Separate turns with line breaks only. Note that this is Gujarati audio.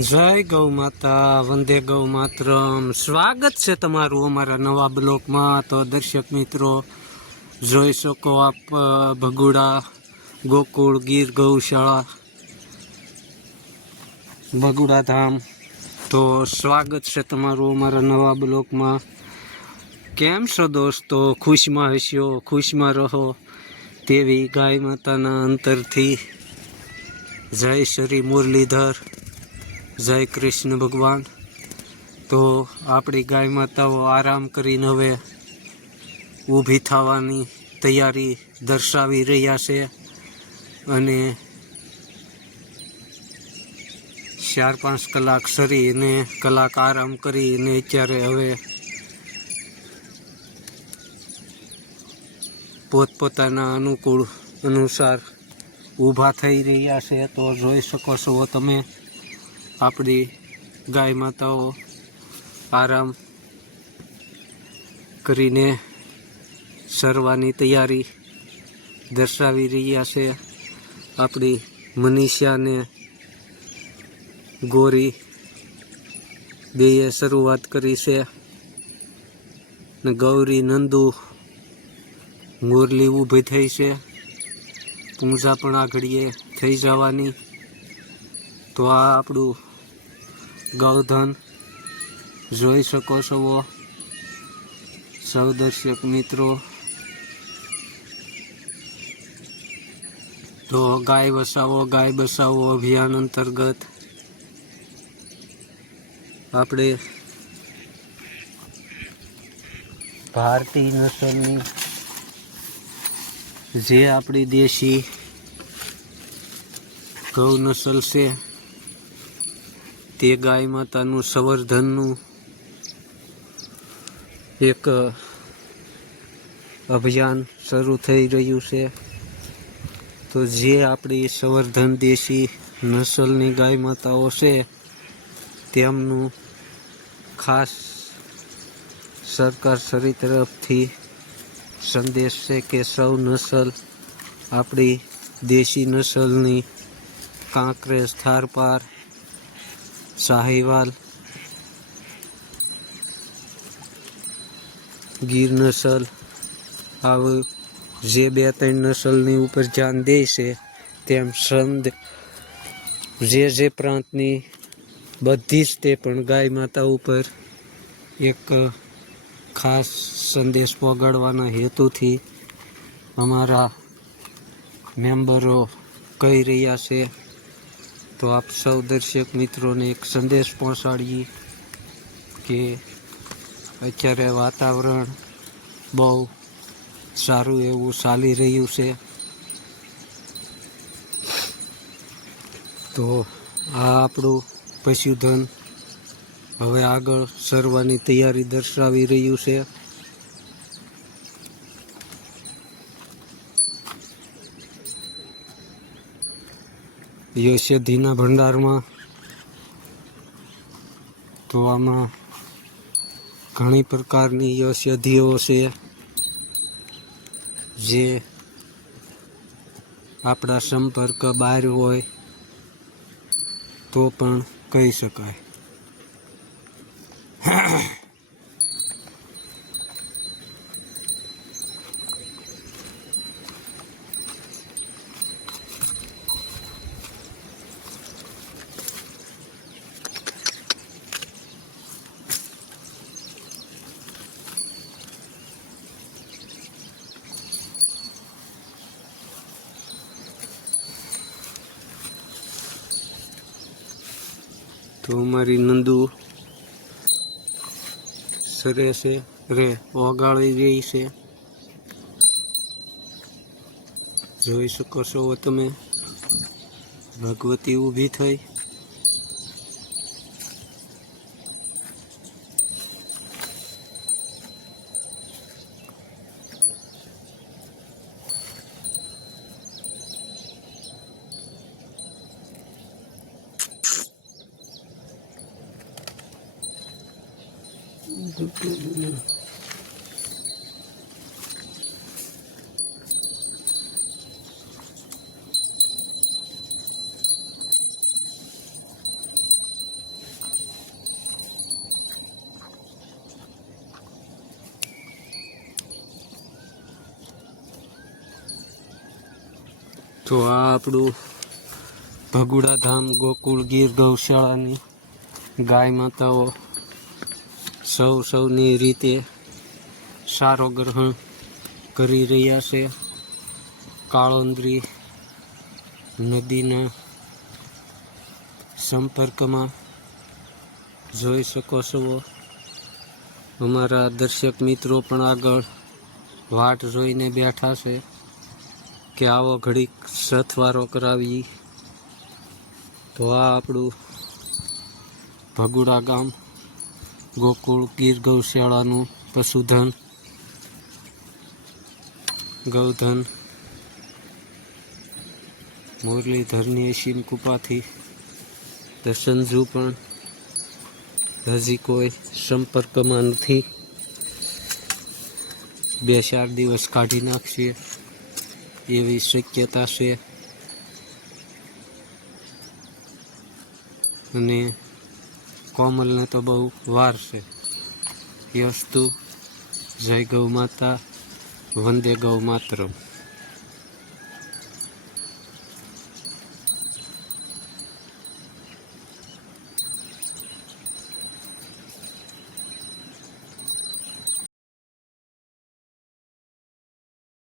જય ગૌ માતા, વંદે ગૌ માતરમ. સ્વાગત છે તમારું અમારા નવા બ્લોકમાં. તો દર્શક મિત્રો, જોઈ શકો આપ, ભગુડા, ગોકુળ, ગીર, ગૌશાળા, ભગુડા ધામ. તો સ્વાગત છે તમારું અમારા નવા બ્લોકમાં. કેમ છો દોસ્તો? ખુશમાં હસ્યો ખુશમાં રહો? તેવી ગાય માતાના અંતરથી. જય શ્રી મુરલીધર. જય કૃષ્ણ ભગવાન. તો આપણી ગાય માતાઓ આરામ કરીને હવે ઊભી થવાની તૈયારી દર્શાવી રહ્યા છે અને ચાર પાંચ કલાક સરીને કલાક આરામ કરીને અત્યારે હવે પોતપોતાના અનુકૂળ અનુસાર ઊભા થઈ રહ્યા છે. તો જોઈ શકો છો તમે આપણી ગાય માતાઓ આરામ કરીને સરવાની તૈયારી દર્શાવી રહ્યા છે. આપણી મનીષાને ગોરી બેએ શરૂઆત કરી છે ને ગૌરી, નંદુ, મુરલી ઊભી થઈ છે. પૂજા પણ આ ઘડીએ થઈ જવાની. તો આ આપણું ગૌધન, જોઈ શકો છો સૌ દર્શક મિત્રો. તો ગાય બસાવો ગાય બસાવો અભિયાન અંતર્ગત આપણે ભારતીય નસલની જે આપણી દેશી ગૌ નસલ છે તે ગાય માતાનું સંવર્ધનનું એક અભિયાન શરૂ થઈ રહ્યું છે. તો જે આપણી સંવર્ધન દેશી નસલની ગાય માતાઓ છે, તેમનું ખાસ સરકાર શ્રી તરફથી સંદેશ છે કે સૌ નસલ આપણી દેશી નસલની કાંકરેજ થારપાર સાહીવાલ ગીર નસલ, આવું જે બે ત્રણ નસલની ઉપર ધ્યાન દે છે, તેમ સંદ જે જે પ્રાંતની બધી જ તે પણ ગાય માતા ઉપર એક ખાસ સંદેશ પહોંચાડવાના હેતુથી અમારા મેમ્બરો કહી રહ્યા છે તો આપ સૌ દર્શક મિત્રોને એક સંદેશ પહોંચાડીએ કે અત્યારે વાતાવરણ બહુ સારું એવું ચાલી રહ્યું છે. તો આ આપણું પશુધન હવે આગળ સરવાની તૈયારી દર્શાવી રહ્યું છે. યૌષધિના ભંડારમાં. તો આમાં ઘણી પ્રકારની ઔષધિઓ છે, જે આપણા સંપર્ક બહાર હોય તો પણ કહી શકાય. તો અમારી નંદુ સરે છે, રે, ઓગાળી રહી છે. જોઈ શકો છો તમે. ભગવતી ઊભી થઈ. તો આ આપણું ભગુડા ધામ ગોકુળ ગીર ગૌશાળાની ગાય માતાઓ સૌ સૌની રીતે સારો ગ્રહણ કરી રહ્યા છે. કાળોંદરી નદીના સંપર્કમાં જોઈ શકો છો. અમારા દર્શક મિત્રો પણ આગળ વાટ જોઈને બેઠા છે કે આવો ઘડીક સથવારો કરાવી તો આ આપણું ભગુડા ગામ ગોકુળ, ગીર, ગૌશાળાનું પશુધન, ગૌધન, મુરલીધરની એશીન કૃપાથી દર્શનજુ પણ, હજી કોઈ સંપર્કમાં નથી. બે ચાર દિવસ કાઢી નાખશે. એવી શક્યતા છે. અને કોમલને તો બહુ વાર છે. યસ્તુ જય ગૌ માતા વંદે ગૌ માતરમ.